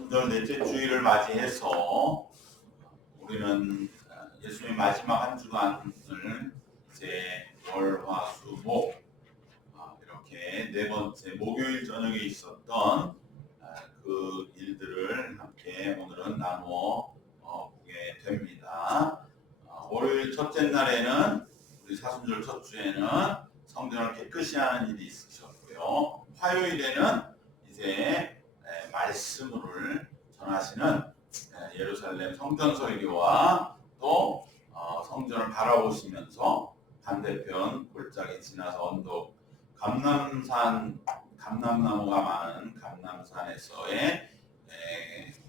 사순절 넷째 주일을 맞이해서 우리는 예수님의 마지막 한 주간을 이제 월, 화, 수, 목 이렇게 네 번째 목요일 저녁에 있었던 그 일들을 함께 오늘은 나누어 보게 됩니다. 월요일 첫째 날에는 우리 사순절 첫 주에는 성전을 깨끗이 하는 일이 있으셨고요. 화요일에는 이제 말씀을 전하시는 예루살렘 성전 설교와 또 성전을 바라보시면서 반대편 골짜기 지나서 언덕 감람나무가 많은 감람산에서의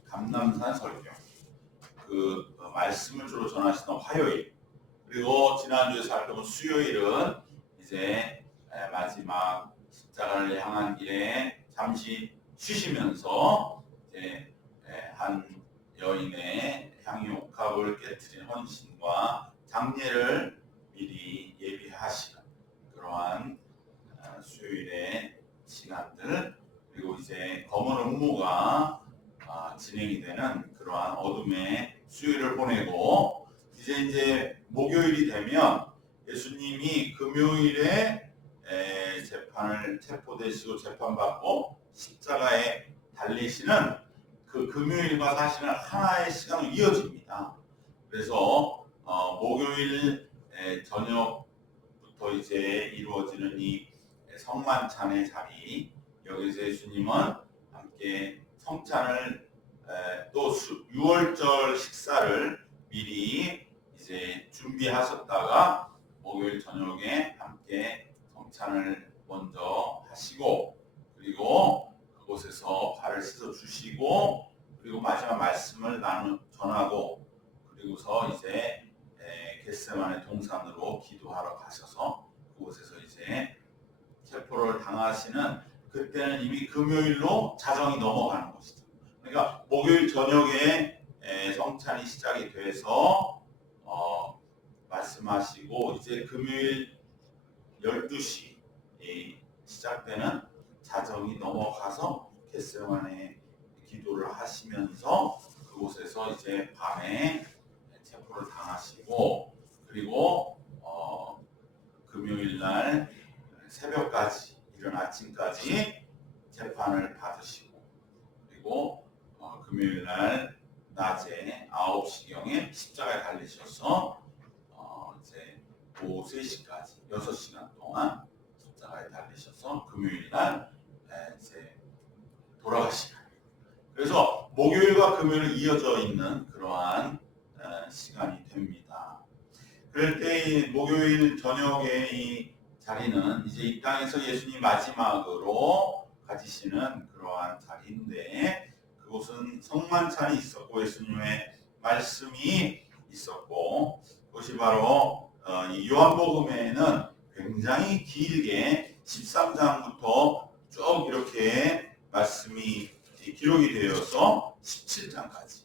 감람산 설교 그 말씀을 주로 전하시던 화요일, 그리고 지난주에 살펴본 수요일은 이제 마지막 십자가를 향한 길에 잠시 쉬시면서 이제 한 여인의 향유 옥합을 깨트린 헌신과 장례를 미리 예비하시는 그러한 수요일의 시간들, 그리고 이제 검은 음모가 진행이 되는 그러한 어둠의 수요일을 보내고, 이제 목요일이 되면 예수님이 금요일에 체포되시고 재판받고 십자가에 달리시는 그 금요일과 사실은 하나의 시간으로 이어집니다. 그래서 목요일 저녁부터 이제 이루어지는 이 성만찬의 자리, 여기서 예수님은 함께 성찬을 또 6월절 식사를 미리 이제 준비하셨다가 목요일 저녁에 함께 성찬을 먼저 하시고, 그리고 그곳에서 발을 씻어 주시고, 그리고 마지막 말씀을 전하고, 그리고서 이제 겟세마네 동산으로 기도하러 가셔서 그곳에서 이제 체포를 당하시는, 그때는 이미 금요일로 자정이 넘어가는 것이죠. 그러니까 목요일 저녁에 성찬이 시작이 돼서 말씀하시고, 이제 금요일 12시 시작되는 자정이 넘어가서 겟세마네 기도를 하시면서 그곳에서 이제 밤에 체포를 당하시고, 그리고 금요일 날 새벽까지, 이른 아침까지 재판을 받으시고, 그리고 금요일 날 낮에 9시경에 십자가에 달리셔서 이제 오후 3시까지 6시간 동안 십자가에 달리셔서 금요일 날 이제 돌아가시는, 그래서 목요일과 금요일 이어져 있는 그러한 시간이 됩니다. 그럴 때 목요일 저녁의 이 자리는 이제 이 땅에서 예수님 마지막으로 가지시는 그러한 자리인데, 그곳은 성만찬이 있었고 예수님의 말씀이 있었고, 그것이 바로 이 요한복음에는 굉장히 길게 13장부터 쭉 이렇게 말씀이 기록이 되어서 17장까지,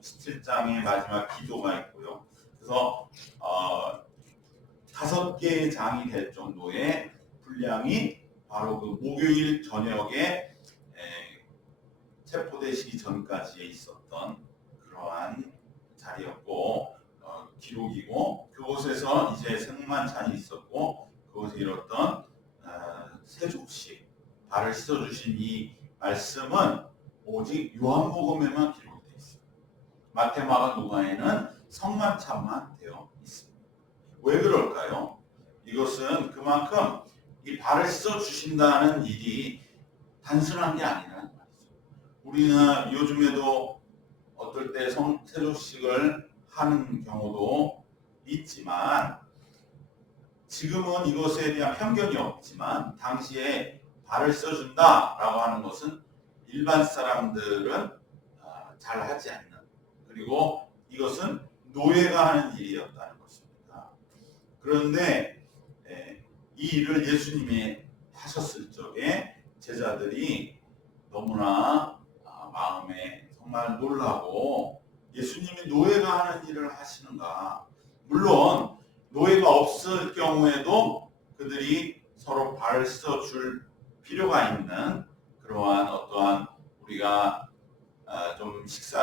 17장의 마지막 기도가 있고요. 그래서 5개의 장이 될 정도의 분량이 바로 그 목요일 저녁에 체포되시기 전까지에 있었던 그러한 자리였고, 기록이고, 그곳에서 이제 생만찬이 있었고, 그곳에 이뤘던 세족식, 발을 씻어주신 이 말씀은 오직 요한복음에만 기록이 되어 있습니다. 마태, 마가, 누가에는 성만찬만 되어 있습니다. 왜 그럴까요? 이것은 그만큼 이 발을 씻어 주신다는 일이 단순한 게 아니라는 말이죠. 우리는 요즘에도 어떨 때 세족식을 하는 경우도 있지만, 지금은 이것에 대한 편견이 없지만 당시에 발을 써준다라고 하는 것은 일반 사람들은 잘 하지 않는, 그리고 이것은 노예가 하는 일이었다는 것입니다. 그런데 이 일을 예수님이 하셨을 적에 제자들이 너무나 마음에 정말 놀라고, 예수님이 노예가 하는 일을 하시는가. 물론 노예가 없을 경우에도 그들이 서로 발을 씻어줄 필요가 있는 그러한 어떠한 우리가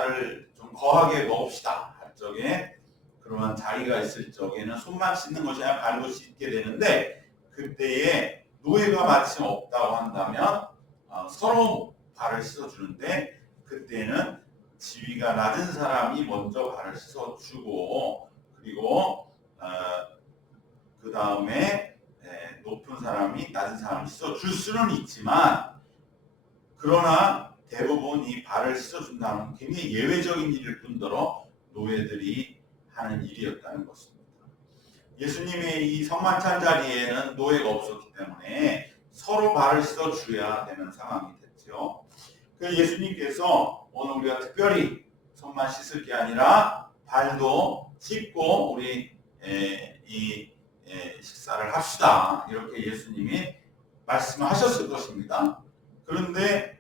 식사를 좀 거하게 먹읍시다 할 적에 그러한 자리가 있을 적에는 손만 씻는 것이 아니라 발도 씻게 되는데 그때에 노예가 마침 없다고 한다면 서로 발을 씻어주는데 그때는 지위가 낮은 사람이 먼저 발을 씻어주고 그리고 그 다음에 높은 사람이 낮은 사람을 씻어줄 수는 있지만 그러나 대부분 이 발을 씻어준다는 굉장히 예외적인 일일 뿐더러 노예들이 하는 일이었다는 것입니다. 예수님의 이 성만찬 자리에는 노예가 없었기 때문에 서로 발을 씻어줘야 되는 상황이 됐죠. 그래서 예수님께서 오늘 우리가 특별히 손만 씻을 게 아니라 발도 씻고 우리 식사를 합시다. 이렇게 예수님이 말씀하셨을 것입니다. 그런데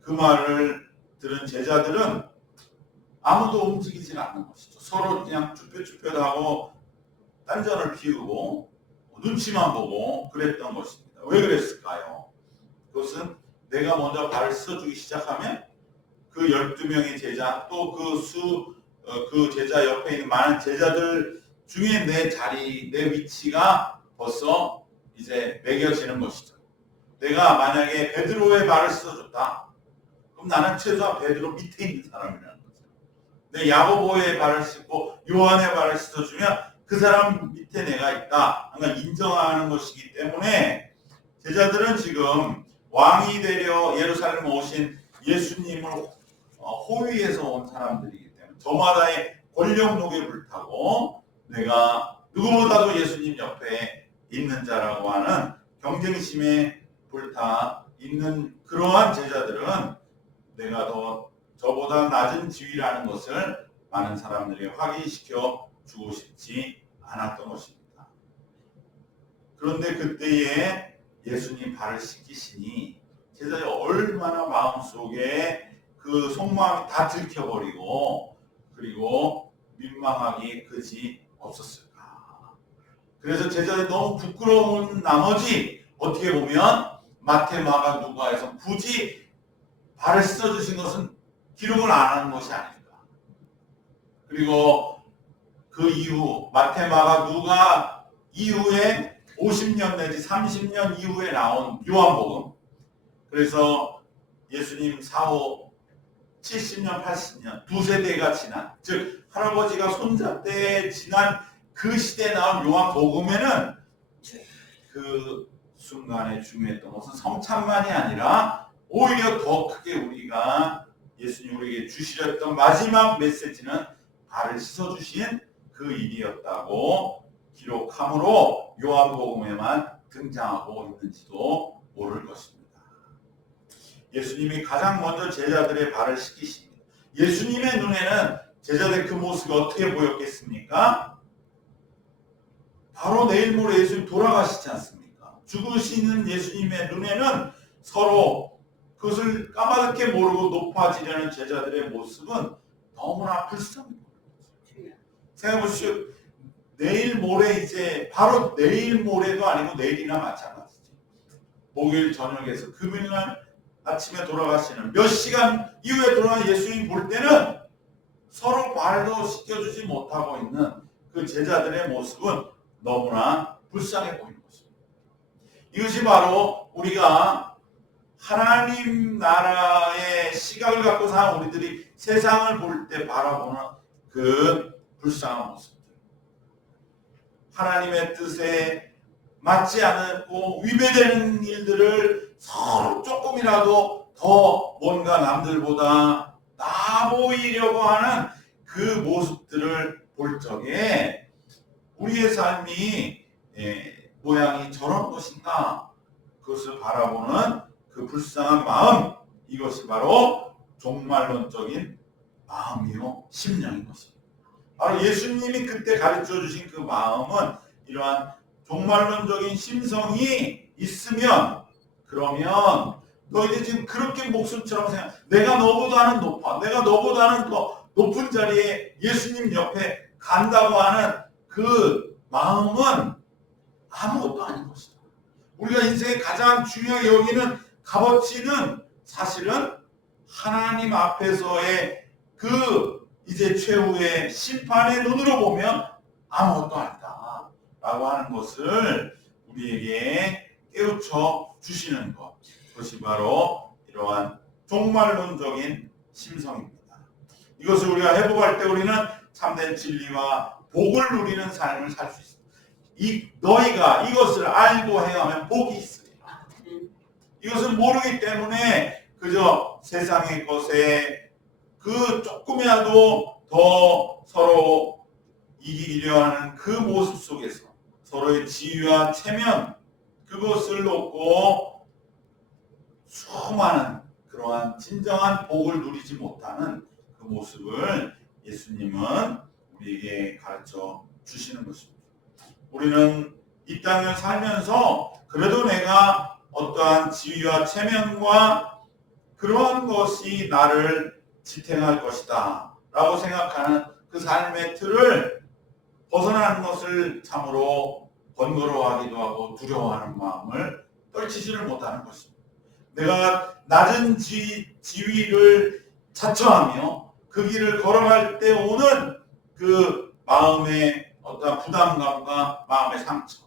그 말을 들은 제자들은 아무도 움직이지 않는 것이죠. 서로 그냥 쭈뼛쭈뼛하고 딴전을 피우고 눈치만 보고 그랬던 것입니다. 왜 그랬을까요? 그것은 내가 먼저 발을 씻어주기 시작하면 그 12명의 제자 또 그 제자 옆에 있는 많은 제자들 중에 내 자리, 내 위치가 벌써 이제 매겨지는 것이죠. 내가 만약에 베드로의 발을 씻어줬다. 그럼 나는 최소한 베드로 밑에 있는 사람이라는 거죠. 내 야고보의 발을 씻고 요한의 발을 씻어주면 그 사람 밑에 내가 있다. 그러니까 인정하는 것이기 때문에 제자들은 지금 왕이 되려 예루살렘 오신 예수님을 호위해서 온 사람들이기 때문에 저마다의 권력욕에 불타고 내가 누구보다도 예수님 옆에 있는 자라고 하는 경쟁심에 불타 있는 그러한 제자들은 내가 더 저보다 낮은 지위라는 것을 많은 사람들이 확인시켜 주고 싶지 않았던 것입니다. 그런데 그때에 예수님 발을 씻기시니 제자들이 얼마나 마음속에 그 속마음이 다 들켜버리고 그리고 민망하기 그지 없었을까. 그래서 제자들이 너무 부끄러운 나머지 어떻게 보면 마태, 마가, 누가에서 굳이 발을 씻어주신 것은 기록을 안 하는 것이 아닐까. 그리고 그 이후 마태, 마가, 누가 이후에 50년 내지 30년 이후에 나온 요한복음. 그래서 예수님 사후 70년, 80년 두 세대가 지난 즉 할아버지가 손자 때 지난 그 시대에 나온 요한복음에는 그 순간에 중요했던 것은 성찬만이 아니라 오히려 더 크게 우리가 예수님 우리에게 주시렸던 마지막 메시지는 발을 씻어주신 그 일이었다고 기록함으로 요한복음에만 등장하고 있는지도 모를 것입니다. 예수님이 가장 먼저 제자들의 발을 씻기십니다. 예수님의 눈에는 제자들의 그 모습이 어떻게 보였겠습니까? 바로 내일 모레 예수님 돌아가시지 않습니까? 죽으시는 예수님의 눈에는 서로 그것을 까맣게 모르고 높아지려는 제자들의 모습은 너무나 불쌍해 보여요. 생각해 보십시오. 내일 모레 이제 바로 내일 모레도 아니고 내일이나 마찬가지지. 목요일 저녁에서 금요일날 아침에 돌아가시는 몇 시간 이후에 돌아간 예수님 볼 때는 서로 발도 씻겨주지 못하고 있는 그 제자들의 모습은 너무나 불쌍해 보이는 것입니다. 이것이 바로 우리가 하나님 나라의 시각을 갖고 사는 우리들이 세상을 볼 때 바라보는 그 불쌍한 모습들. 하나님의 뜻에 맞지 않고 위배되는 일들을 서로 조금이라도 더 뭔가 남들보다 나 보이려고 하는 그 모습들을 볼 적에 우리의 삶이 모양이 저런 것인가 그것을 바라보는 그 불쌍한 마음 이것이 바로 종말론적인 마음이요 심령인 것입니다. 바로 예수님이 그때 가르쳐 주신 그 마음은 이러한 종말론적인 심성이 있으면 그러면 너희들 지금 그렇게 목숨처럼 생각 내가 너보다는 높아 내가 너보다는 더 높은 자리에 예수님 옆에 간다고 하는 그 마음은 아무것도 아닌 것이다. 우리가 인생에 가장 중요하게 여기는 값어치는 사실은 하나님 앞에서의 그 이제 최후의 심판의 눈으로 보면 아무것도 아니다 라고 하는 것을 우리에게 깨우쳐 주시는 것, 그것이 바로 이러한 종말론적인 심성입니다. 이것을 우리가 회복할 때 우리는 참된 진리와 복을 누리는 삶을 살 수 있습니다. 너희가 이것을 알고 행하면 복이 있으리라. 이것을 모르기 때문에 그저 세상의 것에 그 조금이라도 더 서로 이기려 하는 그 모습 속에서 서로의 지위와 체면, 그것을 놓고 수많은 그러한 진정한 복을 누리지 못하는 그 모습을 예수님은 우리에게 가르쳐 주시는 것입니다. 우리는 이 땅을 살면서 그래도 내가 어떠한 지위와 체면과 그러한 것이 나를 지탱할 것이다 라고 생각하는 그 삶의 틀을 벗어나는 것을 참으로 번거로워하기도 하고 두려워하는 마음을 떨치지를 못하는 것입니다. 내가 낮은 지위를 자처하며 그 길을 걸어갈 때 오는 그 마음의 어떤 부담감과 마음의 상처,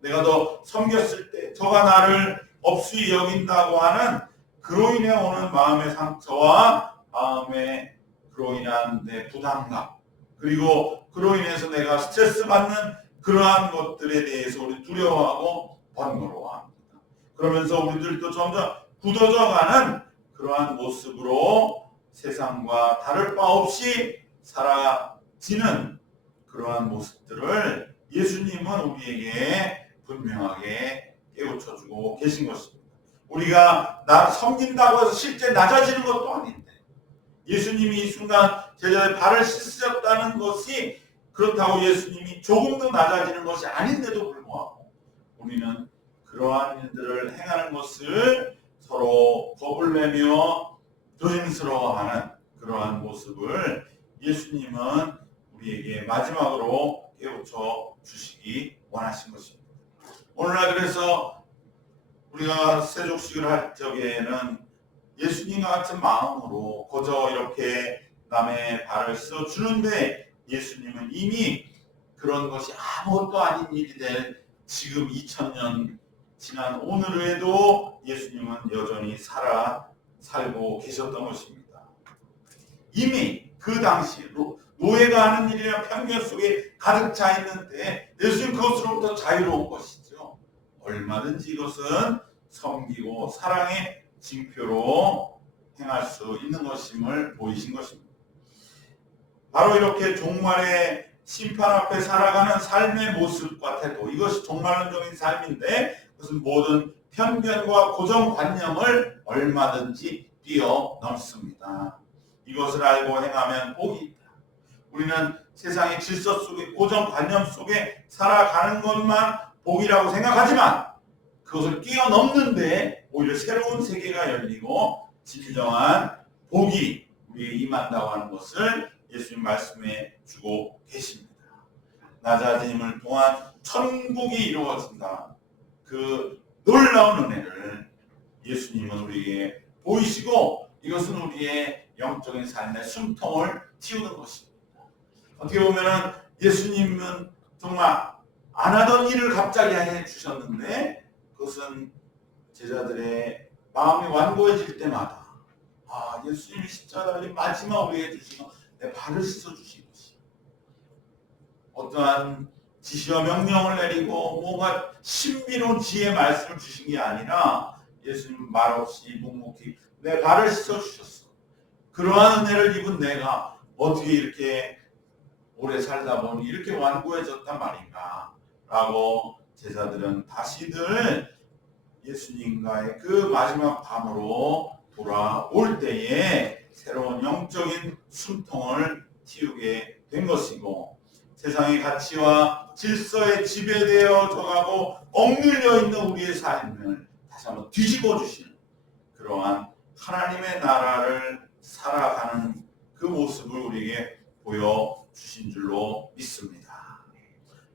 내가 더 섬겼을 때 저가 나를 업수히 여긴다고 하는 그로 인해 오는 마음의 상처와 마음의 그로 인한 내 부담감, 그리고 그로 인해서 내가 스트레스 받는 그러한 것들에 대해서 우리 두려워하고 번거로워합니다. 그러면서 우리들도 점점 굳어져가는 그러한 모습으로 세상과 다를 바 없이 사라지는 그러한 모습들을 예수님은 우리에게 분명하게 깨우쳐주고 계신 것입니다. 우리가 나 섬긴다고 해서 실제 낮아지는 것도 아닌데, 예수님이 이 순간 제자의 발을 씻으셨다는 것이 그렇다고 예수님이 조금 더 낮아지는 것이 아닌데도 불구하고 우리는 그러한 일들을 행하는 것을 서로 겁을 내며 조심스러워하는 그러한 모습을 예수님은 우리에게 마지막으로 깨우쳐 주시기 원하신 것입니다. 오늘날 그래서 우리가 세족식을 할 적에는 예수님과 같은 마음으로 거저 이렇게 남의 발을 씻어주는데, 예수님은 이미 그런 것이 아무것도 아닌 일이 될 지금 2000년 지난 오늘에도 예수님은 여전히 살고 계셨던 것입니다. 이미 그 당시 노예가 하는 일이나 편견 속에 가득 차 있는데 예수님 그것으로부터 자유로운 것이죠. 얼마든지 이것은 섬기고 사랑의 징표로 행할 수 있는 것임을 보이신 것입니다. 바로 이렇게 종말의 심판 앞에 살아가는 삶의 모습과 태도, 이것이 종말론적인 삶인데 그것은 모든 편견과 고정관념을 얼마든지 뛰어넘습니다. 이것을 알고 행하면 복이 있다. 우리는 세상의 질서 속에, 고정관념 속에 살아가는 것만 복이라고 생각하지만 그것을 뛰어넘는데 오히려 새로운 세계가 열리고 진정한 복이 우리에게 임한다고 하는 것을 예수님 말씀해 주고 계십니다. 낮아짐을 통한 천국이 이루어진다. 그 놀라운 은혜를 예수님은 우리에게 보이시고 이것은 우리의 영적인 삶의 숨통을 틔우는 것입니다. 어떻게 보면 예수님은 정말 안 하던 일을 갑자기 해 주셨는데 그것은 제자들의 마음이 완고해질 때마다 예수님이 십자가의 마지막 우리에게 주신 내 발을 씻어주신 것이 어떠한 지시와 명령을 내리고 뭔가 신비로운 지혜의 말씀을 주신 게 아니라 예수님 말없이 묵묵히 내 발을 씻어주셨어. 그러한 은혜를 입은 내가 어떻게 이렇게 오래 살다 보니 이렇게 완고해졌단 말인가 라고 제자들은 다시들 예수님과의 그 마지막 밤으로 돌아올 때에 새로운 영적인 숨통을 틔우게 된 것이고, 세상의 가치와 질서에 지배되어져 가고 억눌려 있는 우리의 삶을 다시 한번 뒤집어 주시는 그러한 하나님의 나라를 살아가는 그 모습을 우리에게 보여주신 줄로 믿습니다.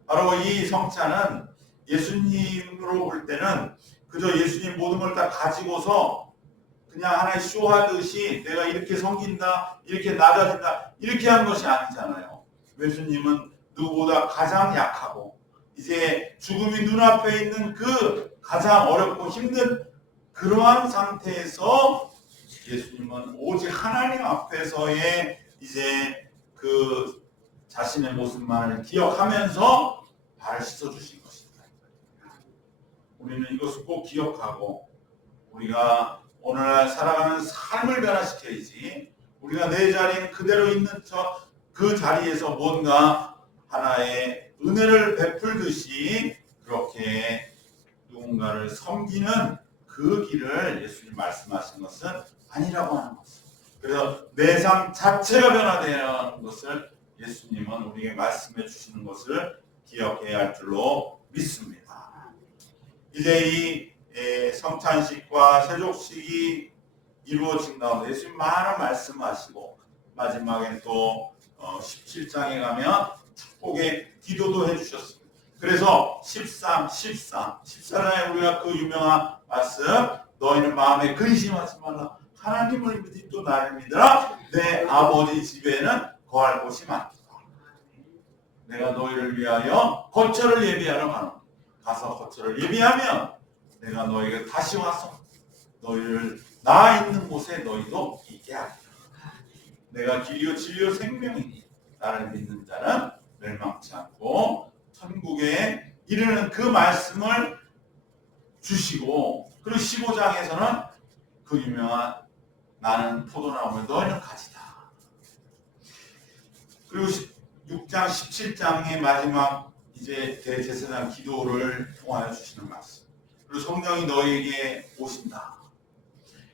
바로 이 성찬은 예수님으로 볼 때는 그저 예수님 모든 걸 다 가지고서 그냥 하나의 쇼하듯이 내가 이렇게 섬긴다, 이렇게 낮아진다, 이렇게 한 것이 아니잖아요. 예수님은 누구보다 가장 약하고 이제 죽음이 눈앞에 있는 그 가장 어렵고 힘든 그러한 상태에서 예수님은 오직 하나님 앞에서의 이제 그 자신의 모습만을 기억하면서 발을 씻어주신 것입니다. 우리는 이것을 꼭 기억하고 우리가 오늘날 살아가는 삶을 변화시켜야지, 우리가 내 자리에 그대로 있는 그 자리에서 뭔가 하나의 은혜를 베풀듯이 그렇게 누군가를 섬기는 그 길을 예수님 말씀하신 것은 아니라고 하는 것입니다. 그래서 내 삶 자체가 변화되는 것을 예수님은 우리에게 말씀해 주시는 것을 기억해야 할 줄로 믿습니다. 이제 이 성찬식과 세족식이 이루어진 가운데 예수님 많은 말씀하시고 마지막에 또 17장에 가면 축복의 기도도 해주셨습니다. 그래서 14장에 우리가 그 유명한 말씀, 너희는 마음에 근심하지 말라. 하나님을 믿지 또 나를 믿으라. 내 아버지 집에는 거할 곳이 많다. 내가 너희를 위하여 거처를 예비하러 가노니 가서 거처를 예비하면 내가 너희에게 다시 와서 너희를 나 있는 곳에 너희도 있게 하리라. 내가 길이요 진리요 생명이니 나를 믿는 자는 멸망치 않고 천국에 이르는 그 말씀을 주시고, 그리고 15장에서는 그 유명한 나는 포도나무에 너희는 가지다. 그리고 6장 17장의 마지막 이제 대제사장 기도를 통하여 주시는 말씀, 그리고 성령이 너희에게 오신다.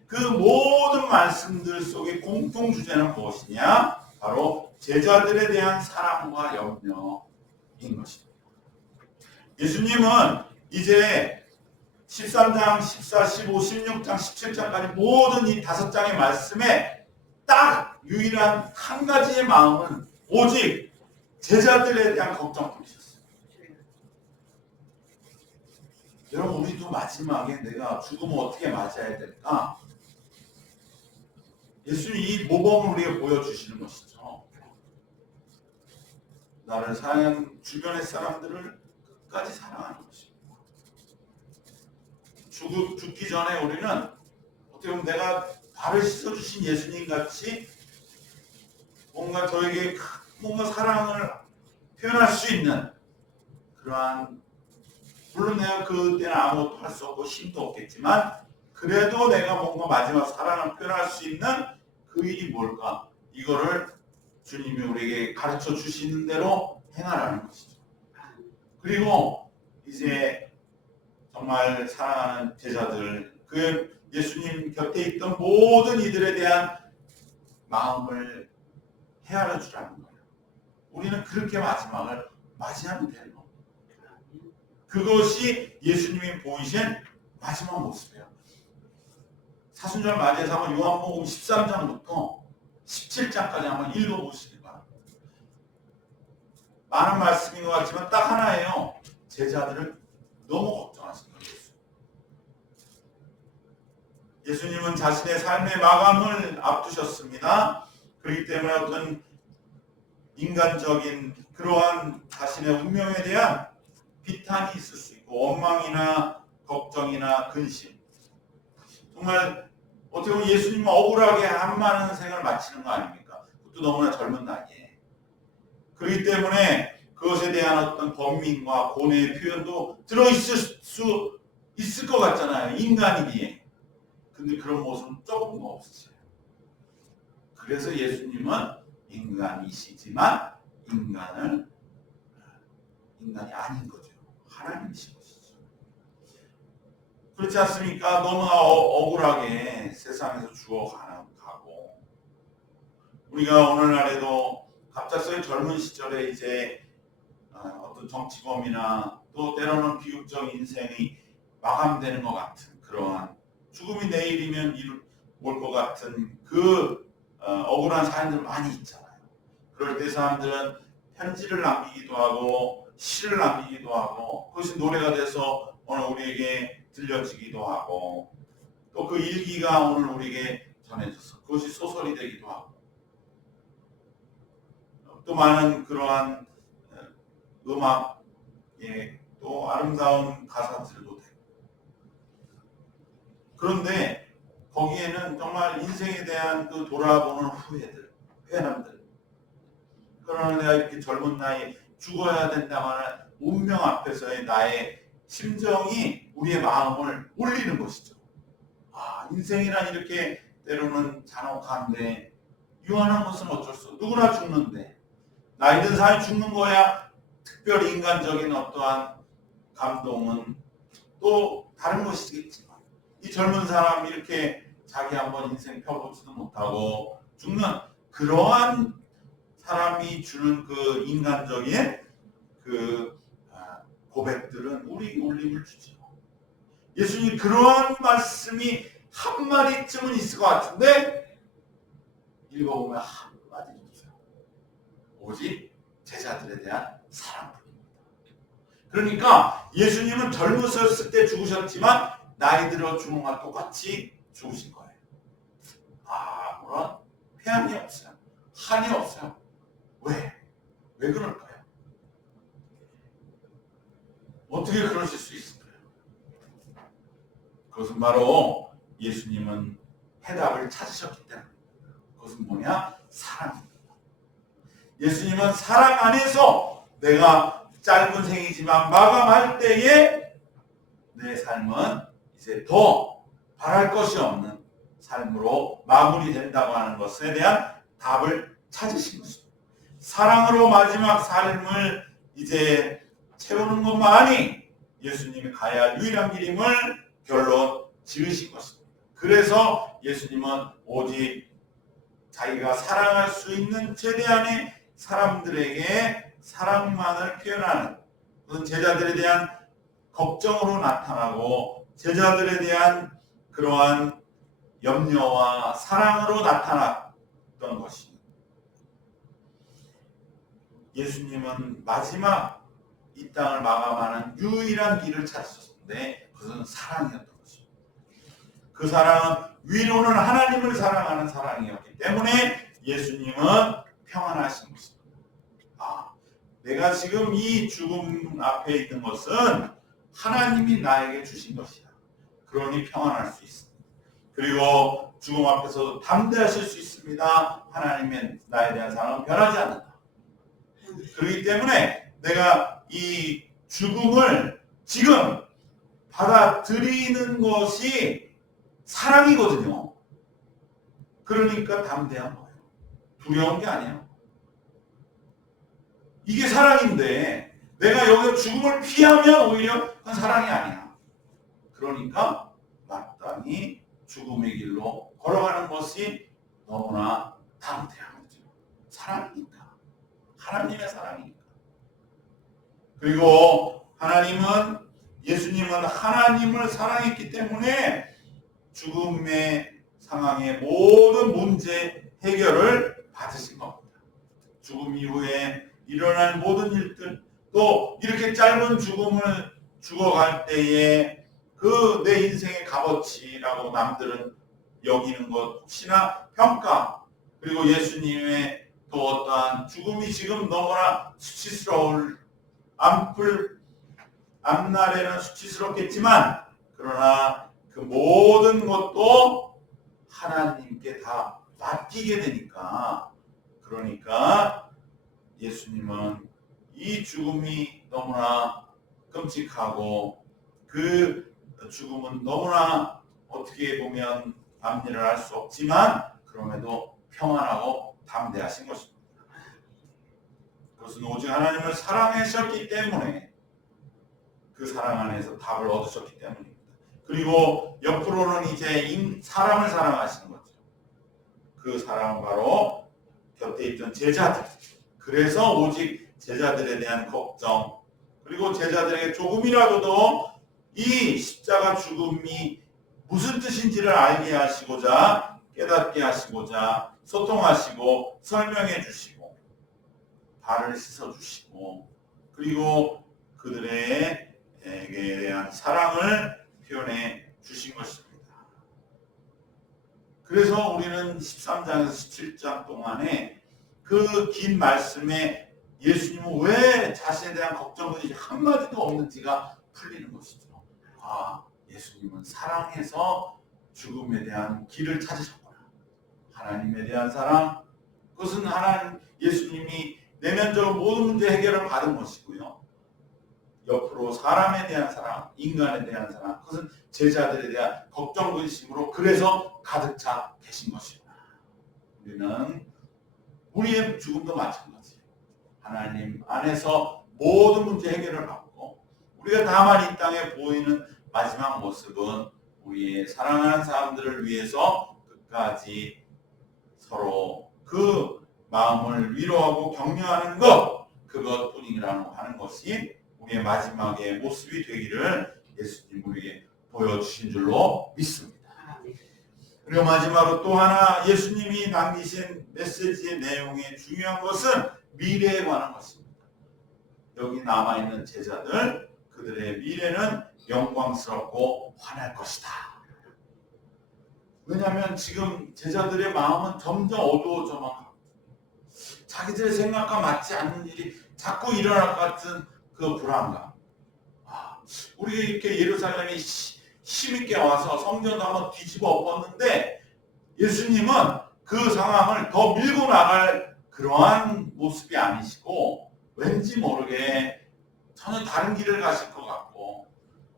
그 모든 말씀들 속의 공통 주제는 무엇이냐? 바로 제자들에 대한 사랑과 염려인 것입니다. 예수님은 이제 13장, 14, 15, 16장, 17장까지 모든 이 5장의 말씀에 딱 유일한 한 가지의 마음은 오직 제자들에 대한 걱정뿐이셨어요. 여러분, 우리도 마지막에 내가 죽으면 어떻게 맞아야 될까? 예수님이 이 모범을 우리에게 보여주시는 것이죠. 나를 사랑하는 주변의 사람들을 끝까지 사랑하는 것입니다. 죽기 전에 우리는 어떻게 보면 내가 발을 씻어주신 예수님 같이 뭔가 저에게 뭔가 사랑을 표현할 수 있는 그러한, 물론 내가 그때는 아무것도 할 수 없고 힘도 없겠지만 그래도 내가 뭔가 마지막 사랑을 표현할 수 있는 그 일이 뭘까? 이거를 주님이 우리에게 가르쳐 주시는 대로 행하라는 것이죠. 그리고 이제 정말 사랑하는 제자들, 그 예수님 곁에 있던 모든 이들에 대한 마음을 헤아려 주라는 거예요. 우리는 그렇게 마지막을 맞이하면 되는 겁니다. 그것이 예수님이 보이신 마지막 모습이에요. 사순절 맞이해서 한번 요한복음 13장부터 17장까지 한번 읽어보시기 바랍니다. 많은 말씀인 것 같지만 딱 하나예요. 제자들을 너무 걱정하신 거예요. 예수님은 자신의 삶의 마감을 앞두셨습니다. 그렇기 때문에 어떤 인간적인 그러한 자신의 운명에 대한 비탄이 있을 수 있고 원망이나 걱정이나 근심, 정말 어떻게 보면 예수님은 억울하게 한 많은 생을 마치는 거 아닙니까? 그것도 너무나 젊은 나이에. 그렇기 때문에 그것에 대한 어떤 번민과 고뇌의 표현도 들어있을 수 있을 것 같잖아요. 인간이기에. 근데 그런 모습은 조금 없으세요. 그래서 예수님은 인간이시지만 인간이 아닌 거죠. 하나님이신 것이죠. 그렇지 않습니까? 너무나 억울하게 세상에서 죽어가고, 우리가 오늘날에도 갑작스레 젊은 시절에 이제 어떤 정치범이나 또 때로는 비극적 인생이 마감되는 것 같은 그러한, 죽음이 내일이면 올 것 같은 그 억울한 사람들 많이 있잖아요. 그럴 때 사람들은 편지를 남기기도 하고 시를 남기기도 하고 그것이 노래가 돼서 오늘 우리에게 들려지기도 하고, 또 또 그 일기가 오늘 우리에게 전해져서 그것이 소설이 되기도 하고 또 많은 그러한 음악에 또 아름다운 가사들도 되고 그런데 거기에는 정말 인생에 대한 그 돌아보는 후회들, 회한들 그러나 내가 이렇게 젊은 나이에 죽어야 된다는 운명 앞에서의 나의 심정이 우리의 마음을 올리는 것이죠. 인생이란 이렇게 때로는 잔혹한데 유한한 것은 어쩔 수 없어. 누구나 죽는데 나이 든 사람이 죽는 거야 특별히 인간적인 어떠한 감동은 또 다른 것이겠지만 이 젊은 사람이 이렇게 자기 한번 인생 펴보지도 못하고 죽는 그러한 사람이 주는 그 인간적인 그 고백들은 우리 울림을 주죠. 예수님 그러한 말씀이 한 마디쯤은 있을 것 같은데 읽어보면 한 마디도 없어요. 오직 제자들에 대한 사랑뿐입니다. 그러니까 예수님은 젊으셨을 때 죽으셨지만 나이 들어 죽은 것과 똑같이 죽으신 거예요. 아무런 회한이 없어요. 한이 없어요. 왜? 왜 그럴까요? 어떻게 그러실 수 있을까요? 그것은 바로 예수님은 해답을 찾으셨기 때문입니다. 그것은 뭐냐? 사랑입니다. 예수님은 사랑 안에서 내가 짧은 생이지만 마감할 때에 내 삶은 이제 더 바랄 것이 없는 삶으로 마무리된다고 하는 것에 대한 답을 찾으신 것입니다. 사랑으로 마지막 삶을 이제 채우는 것만이 예수님이 가야 할 유일한 길임을 결론 지으신 것입니다. 그래서 예수님은 오직 자기가 사랑할 수 있는 최대한의 사람들에게 사랑만을 표현하는 그런 제자들에 대한 걱정으로 나타나고 제자들에 대한 그러한 염려와 사랑으로 나타났던 것입니다. 예수님은 마지막 이 땅을 마감하는 유일한 길을 찾으셨는데 그것은 사랑이었던 것입니다. 그 사랑은 위로는 하나님을 사랑하는 사랑이었기 때문에 예수님은 평안하신 것입니다. 내가 지금 이 죽음 앞에 있는 것은 하나님이 나에게 주신 것이야. 그러니 평안할 수 있습니다. 그리고 죽음 앞에서도 담대하실 수 있습니다. 하나님의 나에 대한 사랑은 변하지 않는다. 그렇기 때문에 내가 이 죽음을 지금 받아들이는 것이 사랑이거든요. 그러니까 담대한 거예요. 두려운 게 아니에요. 이게 사랑인데 내가 여기서 죽음을 피하면 오히려 그건 사랑이 아니야. 그러니까 마땅히 죽음의 길로 걸어가는 것이 너무나 담대한 거죠. 사랑이니까. 하나님의 사랑이니까. 그리고 예수님은 하나님을 사랑했기 때문에 죽음의 상황의 모든 문제 해결을 받으신 겁니다. 죽음 이후에 일어난 모든 일들 또 이렇게 짧은 죽음을 죽어갈 때에 그 내 인생의 값어치라고 남들은 여기는 것 혹시나 평가 그리고 예수님의 또 어떠한 죽음이 지금 너무나 수치스러울 앞날에는 수치스럽겠지만 그러나 그 모든 것도 하나님께 다 맡기게 되니까 그러니까 예수님은 이 죽음이 너무나 끔찍하고 그 죽음은 너무나 어떻게 보면 앞일을 알 수 없지만 그럼에도 평안하고 담대하신 것입니다. 그것은 오직 하나님을 사랑하셨기 때문에 그 사랑 안에서 답을 얻으셨기 때문입니다. 그리고 옆으로는 이제 사람을 사랑하시는 거죠. 그 사랑은 바로 곁에 있던 제자들. 그래서 오직 제자들에 대한 걱정 그리고 제자들에게 조금이라도 이 십자가 죽음이 무슨 뜻인지를 알게 하시고자 깨닫게 하시고자 소통하시고 설명해 주시고 발을 씻어 주시고 그리고 그들에게 대한 사랑을 표현해 주신 것입니다. 그래서 우리는 13장에서 17장 동안에 그 긴 말씀에 예수님은 왜 자신에 대한 걱정이 한마디도 없는지가 풀리는 것이죠. 아, 예수님은 사랑해서 죽음에 대한 길을 찾으셨구나. 하나님에 대한 사랑, 그것은 예수님이 내면적으로 모든 문제 해결을 받은 것이고요. 옆으로 사람에 대한 사랑, 인간에 대한 사랑, 그것은 제자들에 대한 걱정 근심으로 그래서 가득 차 계신 것이구나. 우리는 우리의 죽음도 마찬가지예요. 하나님 안에서 모든 문제 해결을 받고 우리가 다만 이 땅에 보이는 마지막 모습은 우리의 사랑하는 사람들을 위해서 끝까지 서로 그 마음을 위로하고 격려하는 그것뿐이라고 하는 것이 우리의 마지막의 모습이 되기를 예수님 우리에게 보여주신 줄로 믿습니다. 그리고 마지막으로 또 하나 예수님이 남기신 메시지의 내용의 중요한 것은 미래에 관한 것입니다. 여기 남아있는 제자들, 그들의 미래는 영광스럽고 환할 것이다. 왜냐하면 지금 제자들의 마음은 점점 어두워져만 가고 자기들의 생각과 맞지 않는 일이 자꾸 일어날 것 같은 그 불안감. 우리가 이렇게 예루살렘에 힘있게 와서 성전도 한번 뒤집어 엎었는데 예수님은 그 상황을 더 밀고 나갈 그러한 모습이 아니시고 왠지 모르게 전혀 다른 길을 가실 것 같고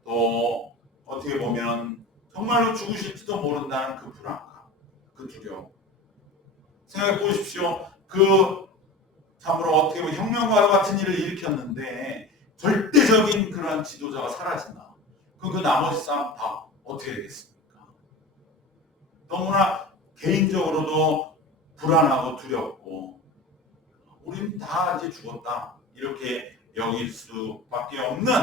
또 어떻게 보면 정말로 죽으실지도 모른다는 그 불안감, 그 두려움. 생각해 보십시오. 참으로 어떻게 보면 혁명과 같은 일을 일으켰는데 절대적인 그런 지도자가 사라진다. 그럼 그 나머지 사람 다 어떻게 되겠습니까? 너무나 개인적으로도 불안하고 두렵고 우린 다 이제 죽었다 이렇게 여길 수밖에 없는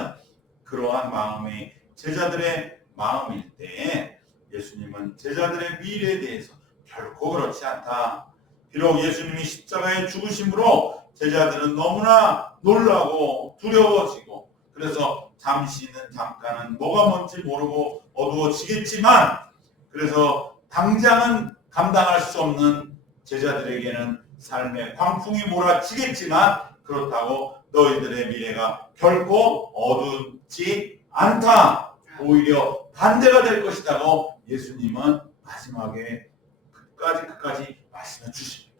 그러한 마음이 제자들의 마음일 때 예수님은 제자들의 미래에 대해서 결코 그렇지 않다. 비록 예수님이 십자가에 죽으심으로 제자들은 너무나 놀라고 두려워지고 그래서 잠깐은 뭐가 뭔지 모르고 어두워지겠지만 그래서 당장은 감당할 수 없는 제자들에게는 삶의 광풍이 몰아치겠지만 그렇다고 너희들의 미래가 결코 어둡지 않다. 오히려 반대가 될 것이라고 예수님은 마지막에 끝까지 말씀해 주십니다.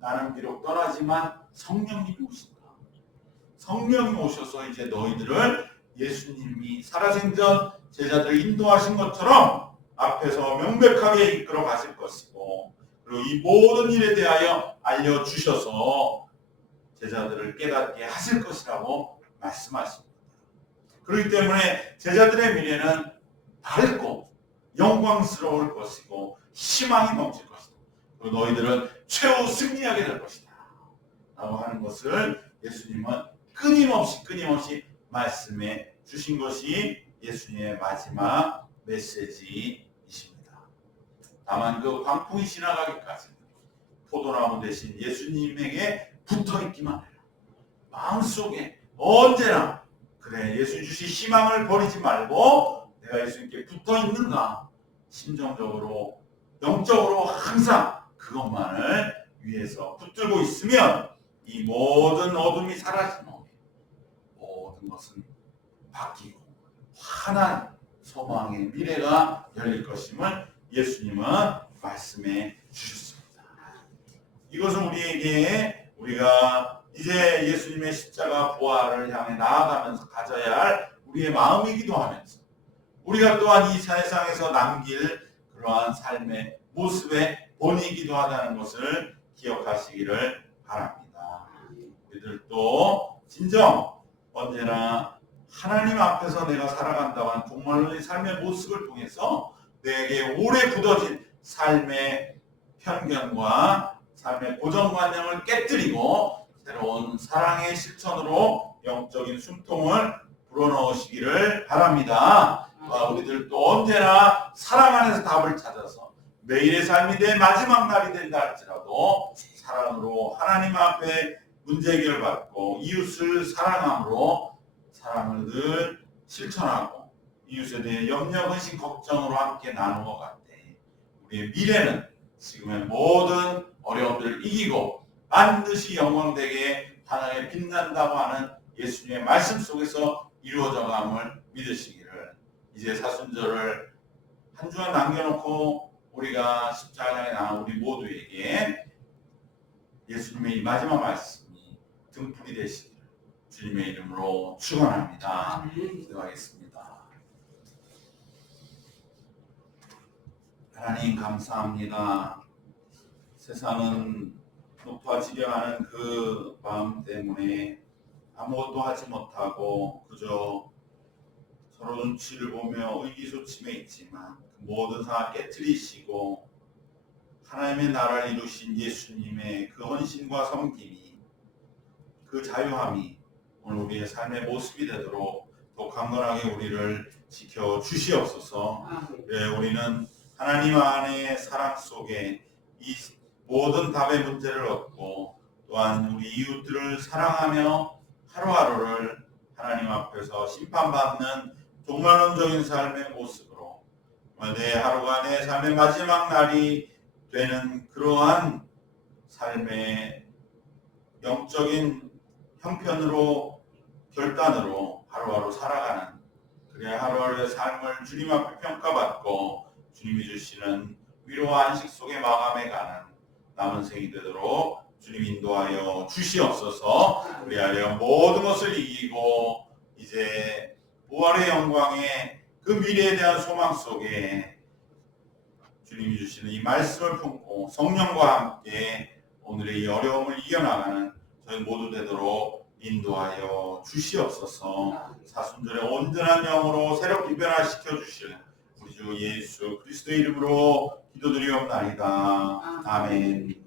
나는 비록 떠나지만 성령님이 오신다. 성령이 오셔서 이제 너희들을 예수님이 살아생전 제자들을 인도하신 것처럼 앞에서 명백하게 이끌어 가실 것이고 그리고 이 모든 일에 대하여 알려주셔서 제자들을 깨닫게 하실 것이라고 말씀하십니다. 그렇기 때문에 제자들의 미래는 밝고 영광스러울 것이고 희망이 넘칠 것이다. 그리고 너희들은 최후 승리하게 될 것이다. 라고 하는 것을 예수님은 끊임없이 말씀해 주신 것이 예수님의 마지막 메시지이십니다. 다만 그 광풍이 지나가기까지 포도나무 대신 예수님에게 붙어있기만 해라. 마음속에 언제나 그래 예수 주신 희망을 버리지 말고 내가 예수님께 붙어있는가 심정적으로 영적으로 항상 그것만을 위해서 붙들고 있으면 이 모든 어둠이 사라진 후에 모든 것은 바뀌고 환한 소망의 미래가 열릴 것임을 예수님은 말씀해 주셨습니다. 이것은 우리가 이제 예수님의 십자가 부활을 향해 나아가면서 가져야 할 우리의 마음이기도 하면서 우리가 또한 이 세상에서 남길 그러한 삶의 모습의 본이기도 하다는 것을 기억하시기를 바랍니다. 우리들도 진정 언제나 하나님 앞에서 내가 살아간다고 하는 정말로 이 삶의 모습을 통해서 내게 오래 굳어진 삶의 편견과 삶의 고정관념을 깨뜨리고 새로운 사랑의 실천으로 영적인 숨통을 불어넣으시기를 바랍니다. 우리들도 언제나 사랑 안에서 답을 찾아서 매일의 삶이 내 마지막 날이 된다 할지라도 사랑으로 하나님 앞에 문제 해결받고 이웃을 사랑함으로 사랑을 늘 실천하고 이웃에 대해 염려, 근심, 걱정으로 함께 나누어 갈때 우리의 미래는 지금의 모든 어려움들을 이기고 반드시 영광되게 하나님의 빛난다고 하는 예수님의 말씀 속에서 이루어져감을 믿으시기를, 이제 사순절을 한 주간 남겨놓고 우리가 십자가에 나간 우리 모두에게 예수님의 이 마지막 말씀이 등불이 되시기를 주님의 이름으로 축원합니다. 기도하겠습니다. 하나님 감사합니다. 세상은 높아지려 하는 그 마음 때문에 아무것도 하지 못하고 그저 서로 눈치를 보며 의기소침해 있지만 그 모든 상황을 깨뜨리시고 하나님의 나라를 이루신 예수님의 그 헌신과 섬김이, 그 자유함이 오늘 우리의 삶의 모습이 되도록 더 강건하게 우리를 지켜 주시옵소서. 우리는 하나님 안의 사랑 속에 이 모든 답의 문제를 얻고 또한 우리 이웃들을 사랑하며 하루하루를 하나님 앞에서 심판받는 종말론적인 삶의 모습으로 내 하루가 내 삶의 마지막 날이 되는 그러한 삶의 영적인 형편으로 결단으로 하루하루 살아가는, 그래야 하루하루의 삶을 주님 앞에 평가받고 주님이 주시는 위로와 안식 속에 마감해가는 남은 생이 되도록 주님 인도하여 주시옵소서. 우리하여 모든 것을 이기고 이제 부활의 영광의 그 미래에 대한 소망 속에 주님이 주시는 이 말씀을 품고 성령과 함께 오늘의 이 어려움을 이겨나가는 저희 모두 되도록 인도하여 주시옵소서. 사순절의 온전한 영으로 새롭게 변화시켜 주실 우리 주 예수 그리스도의 이름으로 기도드리옵나이다. 아멘.